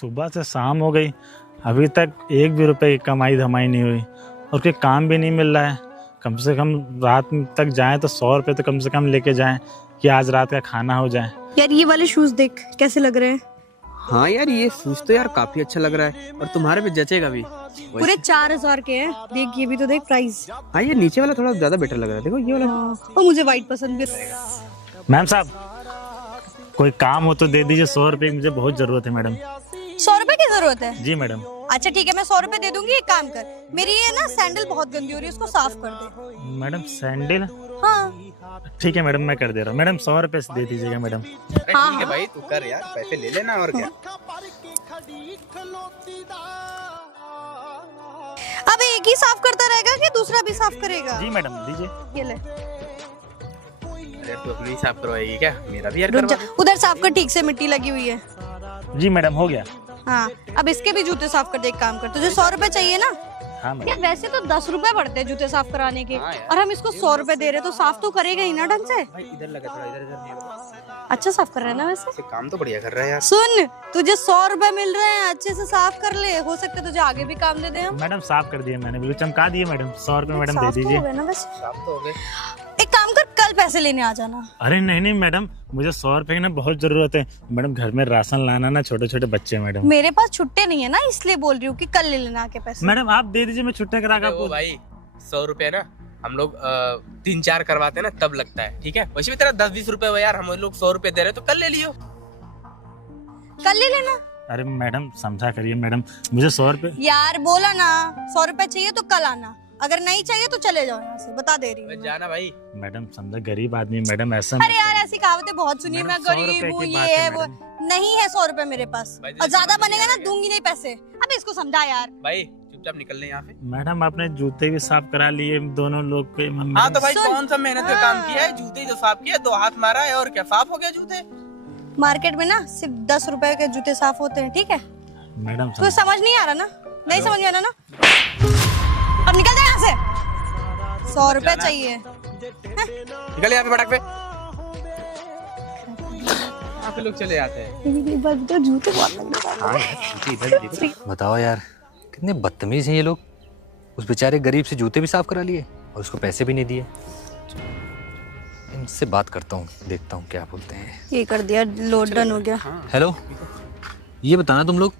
सुबह से शाम हो गई, अभी तक एक भी रुपए की कमाई धमाई नहीं हुई और कोई काम भी नहीं मिल रहा है। कम से कम रात तक जाएं तो 100 रुपये तो कम से कम लेके जाएं कि आज रात का खाना हो जाए। यार ये वाले शूज देख कैसे लग रहे हैं। हाँ यार, ये शूज तो यार काफी अच्छा लग रहा है और तुम्हारे पे जचेगा भी। पूरे 4000 के हैं। देख ये भी तो देख प्राइस। हाँ, ये नीचे वाला थोड़ा ज्यादा बेटर लग रहा है। देखो ये वाला। और मुझे व्हाइट पसंद भी। मैम साहब, कोई काम हो तो दे दीजिए, 100 रुपये की मुझे बहुत जरूरत है मैडम। 100 रुपए की जरूरत है? जी मैडम। अच्छा ठीक है, मैं 100 रुपए दे दूंगी। एक काम कर, मेरी ये ना सैंडल बहुत गंदी हो रही है, उसको साफ कर दे। Madam sandal? हाँ ठीक है मैडम, मैं कर दे रहा हूँ। मैडम 100 रुपये से दे दीजिएगा मैडम। हाँ ठीक है भाई, तू कर यार, पैसे ले लेना और क्या। अब एक ही साफ करता रहेगा कि दूसरा भी साफ करेगा? जी मैडम दीजिए। ये ले। अरे तू अपनी साफ करवाएगी क्या? मेरा भी यार रुक करवा जा, उधर साफ कर, ठीक से मिट्टी लगी हुई है। जी मैडम हो गया। हाँ अब इसके भी जूते साफ कर दे। एक काम कर, तुझे 100 रुपए चाहिए ना? हाँ मैडम। यार वैसे तो 10 रुपए पड़ते हैं जूते साफ कराने के, हाँ यार। और हम इसको 100 रुपए दे रहे तो साफ तो करेगा ही ना ढंग से। भाई इधर लगा, थोड़ा इधर इधर नहीं लगा। अच्छा साफ कर रहा है ना वैसे? वैसे काम तो बढ़िया कर रहा है यार। सुन, तुझे 100 रुपए मिल रहे हैं, अच्छे से साफ कर ले। हो सकता है तुझे आगे भी काम दे दे हम। मैडम साफ कर दिया मैंने, बिल्कुल चमका दिए मैडम। 100 रुपये मैडम दे साफ तो दीजिए। हो गए ना बस। साफ तो हो गए। एक काम कर, कल पैसे लेने आ जाना। अरे नहीं नहीं मैडम, मुझे 100 रुपये की ना बहुत जरूरत है मैडम। घर में राशन लाना ना, छोटे छोटे बच्चे हैं मैडम। मेरे पास छुट्टे नहीं है ना, इसलिए बोल रही हूँ कि कल ले लेना आके पैसे। मैडम आप दे दीजिए, मैं छुट्टी करा के वो आपको। भाई 100 रुपए ना हम लोग 3-4 करवाते हैं ना, तब लगता है। ठीक है, वैसे भी तेरा 10-20 रुपए हुआ यार, हम लोग 100 रुपए दे रहे हैं तो कल ले लियो। कल ले लेना अरे मैडम समझा करिए मैडम, मुझे 100 रुपये। यार। बोला ना 100 रुपए चाहिए तो कल आना, अगर नहीं चाहिए तो चले जाओ यहाँ से, बता दे रही हूँ। जाना भाई। मैडम समझा, गरीब आदमी मैडम, ऐसा अरे यार ऐसी कहावतें बहुत सुनी है, मैं मैडम, 100 गरीब रुपए हूँ, की ये बात है है वो। मैडम। नहीं है 100 रुपए मेरे पास, भाई, और ज्यादा समझ बनेगा ना नहीं आ दूंगी नहीं पैसे। अब इसको समझा यार। भाई चुपचाप निकल ले यहाँ से। मैडम आपने जूते भी साफ करा लिए दोनों लोग के। हाँ तो भाई सुन। कौन सा मेहनत का काम किया है? जूते जो साफ किया, 2 हाथ मारा है और क्या साफ हो गया जूते। मार्केट में ना सिर्फ 10 रुपए के जूते साफ होते हैं, ठीक है? मैडम तुझे समझ नहीं आ रहा ना? नहीं समझ में आ रहा ना? अब निकल जा यहाँ से। 100 रुपए चाहिए। निकल यहाँ पे भड़क पे। यहाँ पे लोग चले जाते हैं। जूते बहुत लग बताओ यार, कितने बदतमीज हैं ये लोग। उस बेचारे गरीब से जूते भी साफ करा लिए और उसको पैसे भी नहीं दिए। इनसे बात करता हूँ, देखता हूँ क्या बोलते हैं। ये कर दिया, लोड डन हो गया। हेलो, ये बताना तुम लोग,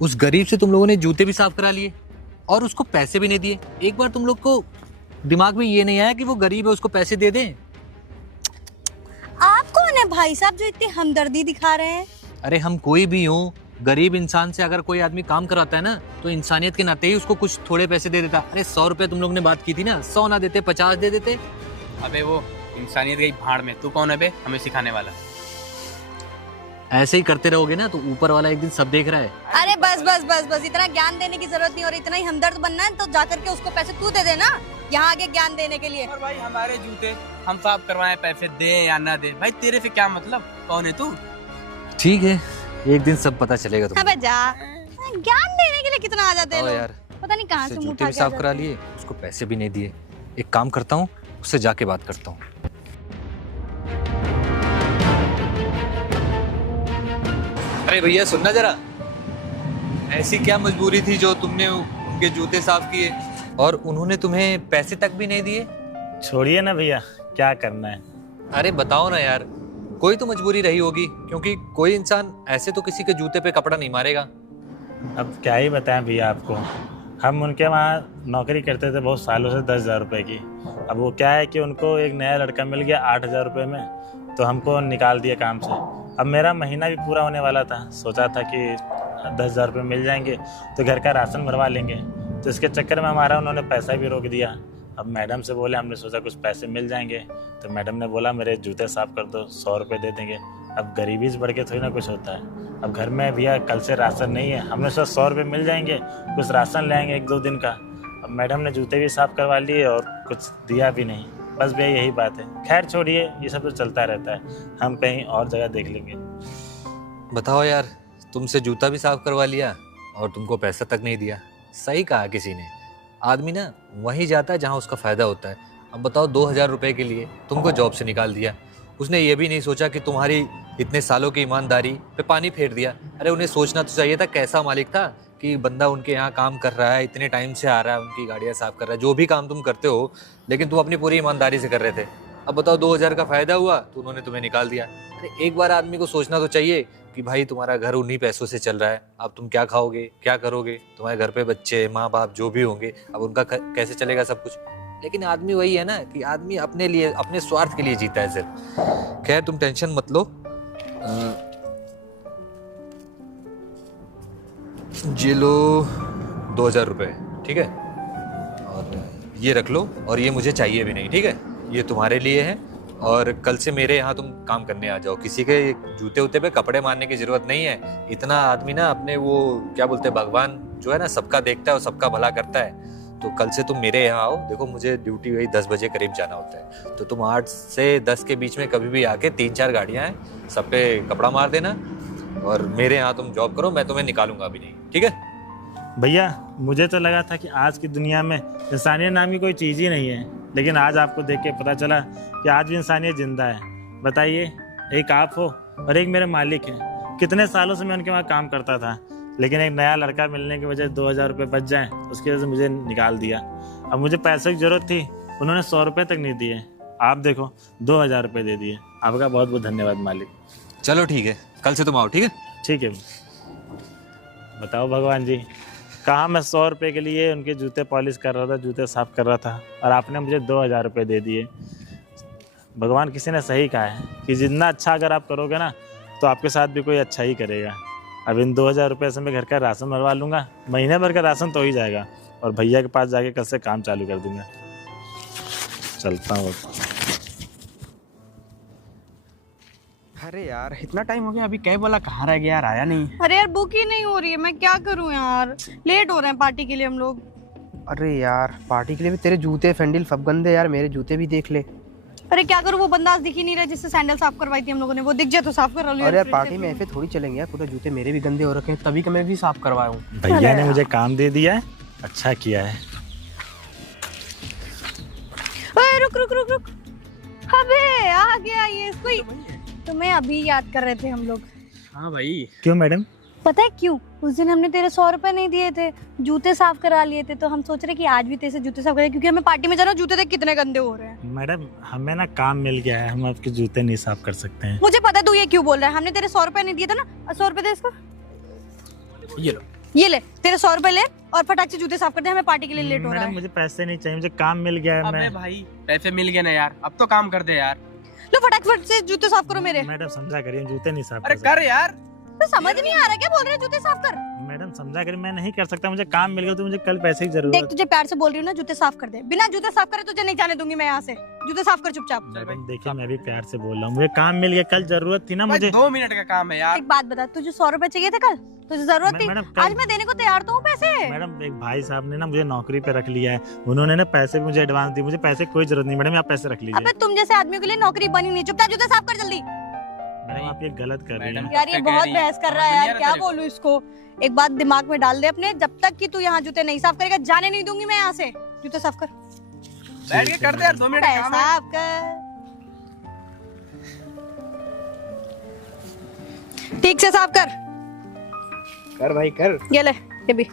उस गरीब से तुम लोगों ने जूते भी साफ करा लिए और उसको पैसे भी नहीं दिए। एक बार तुम लोग को दिमाग में ये नहीं आया कि वो गरीब है, उसको पैसे दे दें? आप कौन है भाई साहब जो इतनी हमदर्दी दिखा रहे हैं? अरे हम कोई भी हो, गरीब इंसान से अगर कोई आदमी काम कराता है ना, तो इंसानियत के नाते ही उसको कुछ थोड़े पैसे दे देता। अरे 100 रुपए तुम लोग ने बात की थी ना, 100 ना देते 50 दे देते। अबे वो इंसानियत गई भाड़ में, तू कौन है बे हमें सिखाने वाला? ऐसे ही करते रहोगे ना तो ऊपर वाला एक दिन सब देख रहा है। अरे बस बस बस बस, इतना ज्ञान देने की जरूरत नहीं, और इतना ही हमदर्द बनना है तो जाकर के उसको पैसे तू दे देना यहाँ आगे ज्ञान देने के लिए। और भाई हमारे जूते हम साफ करवाएं, पैसे दे या ना दे, भाई तेरे से क्या मतलब? कौन है तू? ठीक है, एक दिन सब पता चलेगा तुम्हें। अबे जा, ज्ञान देने के लिए कितना आ जाते हैं आओ लोग। यार, पता नहीं कहाँ से मुंह जूते उठा भी के साफ आ करा जाते हैं। लिए, उसको पैसे भी नहीं दिए। एक काम करता हूँ, उससे जाके बात करता हूँ। अरे भैया सुनना जरा, ऐसी क्या मजबूरी थी जो तुमने उनके जूते साफ किए और उन्होंने तुम्हें पैसे तक भी नहीं दिए? छोड़िए ना भैया, क्या करना है। अरे बताओ ना यार, कोई तो मजबूरी रही होगी, क्योंकि कोई इंसान ऐसे तो किसी के जूते पे कपड़ा नहीं मारेगा। अब क्या ही बताएं भैया आपको, हम उनके वहाँ नौकरी करते थे बहुत सालों से 10,000 रुपये की। अब वो क्या है कि उनको एक नया लड़का मिल गया 8,000 रुपये में, तो हमको निकाल दिया काम से। अब मेरा महीना भी पूरा होने वाला था, सोचा था कि 10,000 रुपये मिल जाएंगे तो घर का राशन भरवा लेंगे, तो इसके चक्कर में हमारा उन्होंने पैसा भी रोक दिया। अब मैडम से बोले, हमने सोचा कुछ पैसे मिल जाएंगे, तो मैडम ने बोला मेरे जूते साफ कर दो, 100 रुपये दे देंगे। अब गरीबी से बढ़ के थोड़ी ना कुछ होता है। अब घर में भैया कल से राशन नहीं है, हमने सोचा 100 रुपये मिल जाएंगे, कुछ राशन ले आएंगे 1-2 दिन का। अब मैडम ने जूते भी साफ करवा लिए और कुछ दिया भी नहीं। बस भैया यही बात है। खैर छोड़िए, ये सब तो चलता रहता है, हम कहीं और जगह देख लेंगे। बताओ यार, तुमसे जूता भी साफ करवा लिया और तुमको पैसा तक नहीं दिया। सही कहा किसी ने, आदमी ना वहीं जाता है जहां उसका फायदा होता है। अब बताओ, 2,000 रुपए के लिए तुमको जॉब से निकाल दिया, उसने ये भी नहीं सोचा कि तुम्हारी इतने सालों की ईमानदारी पे पानी फेर दिया। अरे उन्हें सोचना तो चाहिए था कैसा मालिक था कि बंदा उनके यहाँ काम कर रहा है, इतने टाइम से आ रहा है, उनकी गाड़ियाँ साफ कर रहा है, जो भी काम तुम करते हो, लेकिन तुम अपनी पूरी ईमानदारी से कर रहे थे। अब बताओ 2000 का फायदा हुआ तो उन्होंने तुम्हें निकाल दिया। अरे एक बार आदमी को सोचना तो चाहिए कि भाई तुम्हारा घर उन्हीं पैसों से चल रहा है, अब तुम क्या खाओगे, क्या करोगे, तुम्हारे घर पे बच्चे माँ बाप जो भी होंगे, अब उनका कैसे चलेगा सब कुछ। लेकिन आदमी वही है ना कि आदमी अपने लिए, अपने स्वार्थ के लिए जीता है सिर्फ। खैर तुम टेंशन मत लो, ये लो 2000 रुपये, ठीक है, और ये रख लो, और ये मुझे चाहिए भी नहीं, ठीक है, ये तुम्हारे लिए है। और कल से मेरे यहाँ तुम काम करने आ जाओ, किसी के जूते उते पे कपड़े मारने की जरूरत नहीं है। इतना आदमी ना अपने वो क्या बोलते हैं, भगवान जो है ना सबका देखता है और सबका भला करता है। तो कल से तुम मेरे यहाँ आओ, देखो मुझे ड्यूटी वही 10 बजे करीब जाना होता है, तो तुम 8 से 10 के बीच में कभी भी आके 3-4 गाड़ियाँ हैं सब पे कपड़ा मार देना, और मेरे यहाँ तुम जॉब करो, मैं तुम्हें निकालूंगा अभी नहीं, ठीक है। भैया मुझे तो लगा था कि आज की दुनिया में इंसानियत नाम की कोई चीज़ ही नहीं है, लेकिन आज आपको देख के पता चला कि आज भी इंसानियत जिंदा है। बताइए, एक आप हो और एक मेरे मालिक हैं। कितने सालों से मैं उनके वहाँ काम करता था, लेकिन एक नया लड़का मिलने की वजह 2000 रुपये बच जाएं, उसकी वजह से मुझे निकाल दिया। अब मुझे पैसे की ज़रूरत थी, उन्होंने 100 रुपये तक नहीं दिए, आप देखो 2000 रुपये दे दिए। आपका बहुत बहुत धन्यवाद मालिक। चलो ठीक है, कल से तुम आओ, ठीक है। ठीक है। बताओ भगवान जी, कहाँ मैं 100 रुपये के लिए उनके जूते पॉलिश कर रहा था, जूते साफ कर रहा था, और आपने मुझे 2000 रुपये दे दिए। भगवान किसी ने सही कहा है कि जितना अच्छा अगर आप करोगे ना तो आपके साथ भी कोई अच्छा ही करेगा। अब इन 2000 रुपये से मैं घर का राशन भरवा लूँगा, महीने भर का राशन तो ही जाएगा, और भैया के पास जाके कल से काम चालू कर दूँगा। चलता हूँ। अरे यार इतना टाइम हो गया, अभी कैब वाला कहाँ रह गया यार, आया नहीं। अरे यार बुक ही नहीं हो रही है, मैं क्या करूं यार, लेट हो रहे हैं पार्टी के लिए हम लोग। अरे यार पार्टी के लिए भी तेरे जूते फैंडल सब गंदे यार, मेरे जूते भी देख ले। अरे क्या करूं, वो बंदा आज दिख ही नहीं रहा जिससे सैंडल साफ करवाई थी हम लोगों ने, वो दिख जाए तो साफ करा लो। अरे यार पार्टी में ऐसे थोड़ी चलेंगे यार, पूरे जूते मेरे भी गंदे हो रखे हैं, तभी का मैं भी साफ करवाया हूँ। भैया ने मुझे काम दे दिया है, अच्छा किया है। ओए रुक रुक रुक रुक, अबे आ गया ये, इसको ही तुम्हें अभी याद कर रहे थे हम लोग। हाँ भाई। क्यों मैडम? पता है क्यों? उस दिन हमने तेरे 100 रुपए नहीं दिए थे, जूते साफ करा लिए थे, तो हम सोच रहे कि आज भी तेरे से जूते साफ करें, क्योंकि हमें पार्टी में जाना, जूते देख कितने गंदे हो रहे हैं। मैडम हमें ना काम मिल गया है, हम आपके जूते नहीं साफ कर सकते हैं। मुझे पता है तू ये क्यों बोल रहा है, हमने तेरे 100 रुपए नहीं दिए थे ना, 100 रुपए दे इसको, ये लो, ये ले तेरे 100 रुपए ले, और फटाक से जूते साफ कर दे, हमें पार्टी के लिए लेट हो रहा मैडम है। मुझे पैसे नहीं चाहिए, मुझे काम मिल गया है। अबे मैं भाई पैसे मिल गए ना यार, अब तो काम कर दे यार। लो फटाफट से जूते साफ करो मेरे। मैडम समझा करिए, जूते नहीं साफ अरे कर कर यार। तो समझ नहीं आ रहा क्या बोल रहे हैं, जूते साफ कर। सकते। मैडम समझा करिए, मैं नहीं कर सकता, मुझे काम मिल गया, तो मुझे कल पैसे की जरूरत देख तुझे प्यार से बोल रही हूँ ना, जूते साफ कर दे, बिना जूते साफ करे तुझे नहीं जाने दूंगी मैं यहाँ से, जूते साफ कर चुपचाप। मैडम देखिए मैं भी प्यार से बोल रहा हूँ, मुझे काम मिल गया, कल जरूरत थी ना मुझे। 2 मिनट का काम है यार। एक बात बता, तुझे 100 रुपए चाहिए थे कल, तुझे जरूरत थी, मैडम, आज मैं देने को तैयार तो हूँ पैसे। मैडम एक भाई साहब ने ना मुझे नौकरी पे रख लिया है, उन्होंने ना पैसे भी मुझे एडवांस दी, मुझे पैसे की कोई जरूरत नहीं। मैडम आप पैसे रख लीजिए। अबे तुम जैसे आदमियों के लिए नौकरी बनी नहीं, चुपचाप जूते साफ कर जल्दी। मैडम आप ये गलत कर रही हैं। यार ये बहुत बहस कर रहा है यार, क्या बोलूं इसको। एक बात दिमाग में डाल दे अपने, जब तक कि तू यहाँ जूते नहीं साफ करेगा जाने नहीं दूंगी मैं यहाँ से। जूते साफ कर, बैठ के कर दे यार, 2 मिनट का काम है। साफ कर, ठीक से साफ कर भाई कर। ये ले, ये भी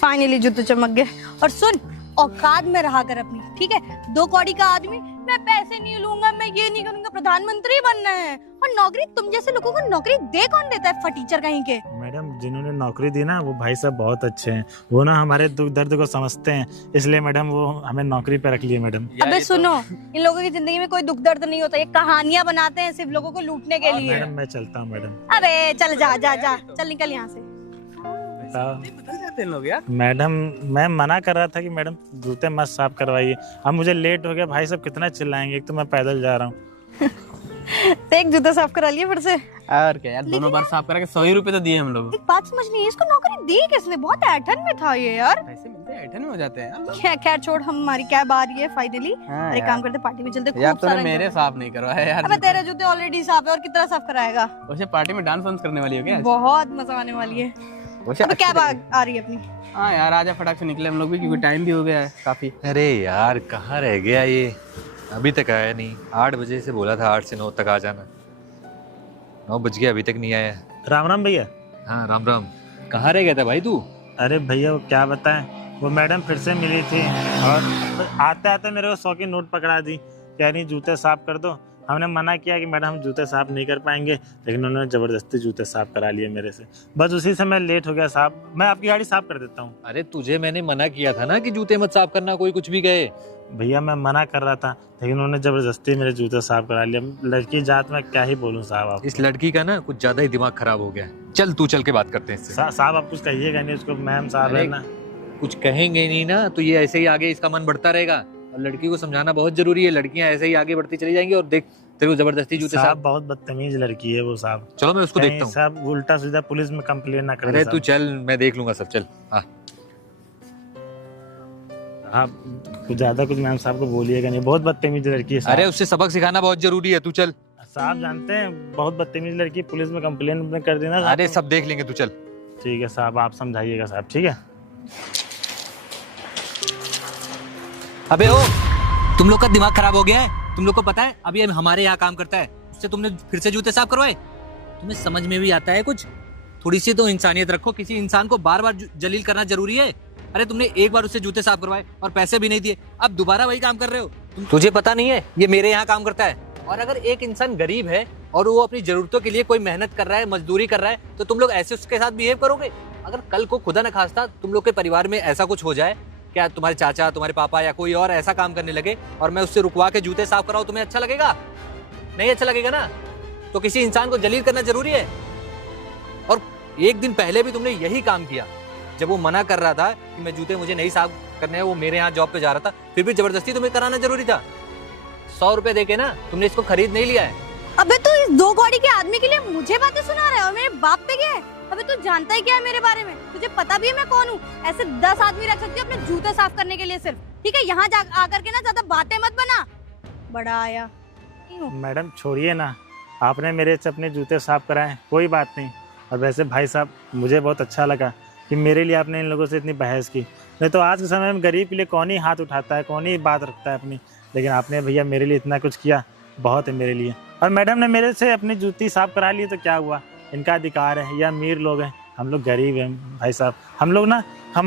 फाइनली जूते चमक गए। और सुन, औकात में रहा कर अपनी, ठीक है। 2 कौड़ी का आदमी, मैं पैसे नहीं लूंगा, मैं ये नहीं करूंगा, प्रधानमंत्री बनना है। और नौकरी तुम जैसे लोगों को नौकरी दे कौन देता है, फटीचर कहीं के। मैडम जिन्होंने नौकरी दी ना वो भाई साहब बहुत अच्छे हैं, वो ना हमारे दुख दर्द को समझते हैं, इसलिए मैडम वो हमें नौकरी पे रख लिए मैडम। अबे सुनो, इन लोगों की जिंदगी में कोई दुख दर्द नहीं होता, ये कहानियां बनाते हैं सिर्फ लोगों को लूटने के लिए। मैडम मैं चलता हूँ मैडम। अबे चल जा जा जा, चल निकल यहाँ से। बदल जाते हैं लोग यार। मैडम मैं मना कर रहा था कि मैडम जूते मत साफ करवाइए, अब मुझे लेट हो गया, भाई साहब कितना चिल्लाएंगे, एक तो मैं पैदल जा रहा हूँ। एक जूता साफ करा लिए फिर से। और क्या यार, दोनों बार साफ करा के 100 रुपए तो दिए हम लोग। एक बात समझ नहीं है, इसको नौकरी दी किसने, बहुत ऐठन में था ये यार। पैसे मिलते हैं, ऐठन में हो जाते हैं। खैर छोड़, हमारी कैब आ रही है फाइनली। हाँ अरे यार। काम करते पार्टी में चलते, खूब यार सारा तूने मेरे enjoy। साफ नहीं करवाया यार। अबे तेरे जूते ऑलरेडी साफ है, और कितना साफ कराएगा। वैसे पार्टी में डांस वांस करने वाली हो क्या? बहुत मजा आने वाली है। वैसे अबे कैब आ रही है अपनी। हाँ यार आजा फटाक से निकले हम लोग भी, क्योंकि टाइम भी हो गया है काफी। अरे यार कहाँ रह गया ये, अभी तक आया नहीं। 8 बजे से बोला था 8 से 9 तक आ जाना, 9 बज गया अभी तक नहीं आया। राम राम भैया। हाँ राम राम, कहाँ रह गया था भाई तू? अरे भैया वो क्या बताएं, वो मैडम फिर से मिली थी और आते आते मेरे को 100 की नोट पकड़ा दी, कह रही जूते साफ कर दो। हमने मना किया कि मैडम हम जूते साफ नहीं कर पाएंगे, लेकिन उन्होंने ज़बरदस्ती जूते साफ करा लिए मेरे से। बस उसी से मैं लेट हो गया साहब, मैं आपकी गाड़ी साफ कर देता हूँ। अरे तुझे मैंने मना किया था ना कि जूते मत साफ करना, कोई कुछ भी कहे। भैया मैं मना कर रहा था, लेकिन उन्होंने ज़बरदस्ती मेरे जूते साफ करा लिया। लड़की जात में क्या ही बोलूँ साहब आप। इस लड़की का ना कुछ ज्यादा ही दिमाग खराब हो गया है। चल तू चल के बात करते हैं इससे। साहब आप कुछ कहिएगा नहीं उसको, मैम साहब है ना। कुछ कहेंगे नहीं ना तो ये ऐसे ही आगे इसका मन बढ़ता रहेगा, और लड़की को समझाना बहुत जरूरी है। लड़कियां ऐसे ही आगे बढ़ती चली जाएंगी और देख तेरे को जबरदस्ती जूते साहब साफ। बहुत बदतमीज लड़की है वो साहब। चलो मैं उसको कहीं देखता हूँ। साहब उल्टा सीधा पुलिस में कंप्लेन ना करे। अरे तू चल, मैं देख लूंगा सब। चल हाँ आप कुछ ज्यादा कुछ मैम साहब को बोलिएगा नहीं, बहुत बदतमीज लड़की है साहब। अरे उससे सबक सिखाना बहुत जरूरी है, तू चल। साहब जानते हैं बहुत बदतमीज लड़की, पुलिस में कंप्लेन कर देना। अरे सब देख लेंगे, तू चल। ठीक है साहब, आप समझाइएगा साहब, ठीक है। अबे ओ, तुम लोग का दिमाग खराब हो गया है? तुम लोग को पता है अभी हमारे यहाँ काम करता है, उससे तुमने फिर से जूते साफ करवाए? तुम्हें समझ में भी आता है कुछ? थोड़ी सी तो इंसानियत रखो, किसी इंसान को बार बार जलील करना जरूरी है? अरे तुमने एक बार उससे जूते साफ करवाए और पैसे भी नहीं दिए, अब दोबारा वही काम कर रहे हो। तुझे पता नहीं है ये मेरे यहाँ काम करता है, और अगर एक इंसान गरीब है और वो अपनी जरूरतों के लिए कोई मेहनत कर रहा है, मजदूरी कर रहा है, तो तुम लोग ऐसे उसके साथ बिहेव करोगे? अगर कल को खुदा न खास्ता तुम लोग के परिवार में ऐसा कुछ हो जाए, क्या तुम्हारे चाचा, तुम्हारे पापा या कोई और ऐसा काम करने लगे और मैं उससे रुकवा के जूते साफ कराऊं, तुम्हें अच्छा लगेगा? नहीं अच्छा लगेगा ना। तो किसी इंसान को जलील करना जरूरी है। और एक दिन पहले भी तुमने यही काम किया, जब वो मना कर रहा था कि मैं जूते मुझे नहीं साफ करने हैं, वो मेरे यहाँ जॉब पे जा रहा था, फिर भी जबरदस्ती तुम्हें कराना जरूरी था। 100 रुपए देके ना तुमने इसको खरीद नहीं लिया है। अबे तू इस 2 कौड़ी के आदमी के लिए मुझे बातें सुना रहा है और मेरे बाप पे क्या है? अबे तू जानता ही क्या है मेरे बारे में? तुझे पता भी है मैं कौन हूँ? ऐसे 10 आदमी रख सकती हूँ अपने जूते साफ करने के लिए सिर्फ, ठीक है? यहाँ आकर के ना ज्यादा बातें मत बना, बड़ा आया। मैडम छोड़िए ना, आपने मेरे से अपने जूते साफ कराए, कोई बात नहीं। और वैसे भाई साहब मुझे बहुत अच्छा लगा कि मेरे लिए आपने इन लोगों से इतनी बहस की, नहीं तो आज के समय में गरीब के लिए कौन ही हाथ उठाता है, कौन ही बात रखता है अपनी। लेकिन आपने भैया मेरे लिए इतना कुछ किया, बहुत है मेरे लिए। और मैडम ने मेरे से अपनी जूती साफ करा ली तो क्या हुआ, इनका अधिकार है। ये अमीर लोग हैं, हम लोग गरीब हैं भाई साहब। हम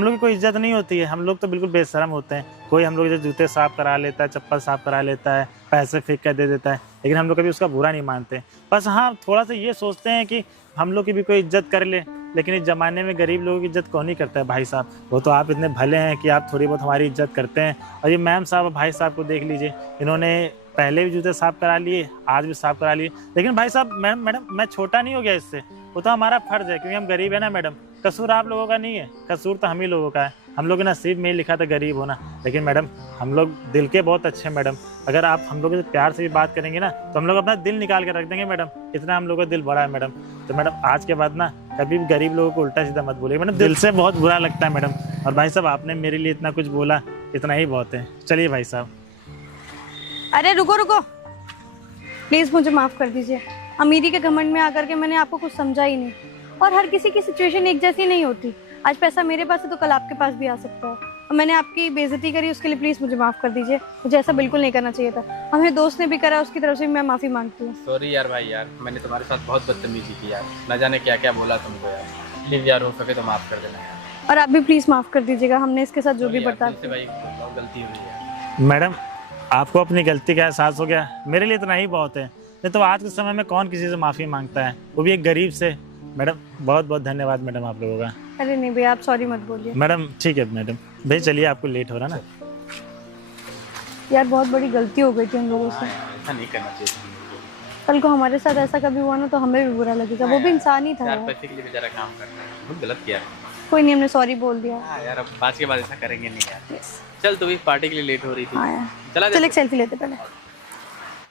लोग की कोई इज्जत नहीं होती है, हम लोग तो बिल्कुल बेशरम होते हैं। कोई हम लोग जूते साफ करा लेता है, चप्पल साफ करा लेता है, पैसे फेंक कर दे देता है, लेकिन हम लोग कभी उसका बुरा नहीं मानते। बस हाँ थोड़ा सा ये सोचते हैं कि हम लोग की भी कोई इज्जत कर ले, लेकिन इस ज़माने में गरीब लोगों की इज्जत कौन ही करता है भाई साहब। वो तो आप इतने भले हैं कि आप थोड़ी बहुत हमारी इज्जत करते हैं। और ये मैम साहब और भाई साहब को देख लीजिए, इन्होंने पहले भी जूते साफ करा लिए, आज भी साफ करा लिए। लेकिन भाई साहब मैडम मैं छोटा नहीं हो गया इससे, वो तो हमारा फर्ज है क्योंकि हम गरीब है ना मैडम। कसूर आप लोगों का नहीं है, कसूर तो हम ही लोगों का है। हम लोग के नसीब में ही लिखा था गरीब होना। लेकिन मैडम हम लोग दिल के बहुत अच्छे हैं मैडम, अगर आप हम लोगों से प्यार से भी बात करेंगे ना तो हम लोग अपना दिल निकाल के रख देंगे मैडम, इतना हम लोग का दिल बड़ा है मैडम। तो मैडम आज के बाद ना कभी भी गरीब लोगों को उल्टा सीधा मत बोलिए मैडम, दिल से बहुत बुरा लगता है मैडम। और भाई साहब आपने मेरे लिए इतना कुछ बोला, इतना ही बहुत है। चलिए भाई साहब। अरे रुको, प्लीज मुझे माफ कर दीजिए। अमीरी के घमंड में आकर के मैंने आपको कुछ समझा ही नहीं, और हर किसी की सिचुएशन एक जैसी नहीं होती। आज पैसा मेरे पास है तो कल आपके पास भी आ सकता है, और मैंने आपकी बेइज्जती करी उसके लिए प्लीज मुझे माफ कर दीजिए। मुझे ऐसा बिल्कुल नहीं करना चाहिए था। हमें दोस्त ने भी करा, उसकी तरफ से मैं माफी मांगती हूँ। सॉरी यार भाई, यार मैंने तुम्हारे साथ बहुत बदतमीजी की यार, न जाने क्या क्या बोला तुमको यार। प्लीज यार हो सके तो माफ कर देना यार। और आप भी प्लीज माफ कर दीजिएगा, हमने इसके साथ जो भी बर्ताव से भाई बहुत गलती हुई है। मैडम आपको अपनी गलती का एहसास हो गया, मेरे लिए इतना ही बहुत है। नहीं तो आज के समय में कौन किसी से माफ़ी मांगता है, वो भी एक गरीब से। मैडम बहुत बहुत धन्यवाद मैडम आप लोगों का। अरे नहीं भैया आप सॉरी मत बोलिए। मैडम ठीक है मैडम, भाई चलिए आपको लेट हो रहा ना। यार बहुत बड़ी गलती हो गई थी हम लोगों से, ऐसा नहीं करना चाहिए। कल को हमारे साथ ऐसा कभी हुआ ना तो हमें भी बुरा लगेगा। वो भी इंसान ही था यार, यार। पैसे के लिए बेचारा काम कर रहा है, बहुत गलत किया। कोई नहीं, हमने सॉरी बोल दिया। हाँ यार, अब आज के बाद ऐसा करेंगे नहीं यार। चल तू भी पार्टी के लिए लेट हो रही थी। हाँ यार, चला चल एक सेल्फी लेते पहले।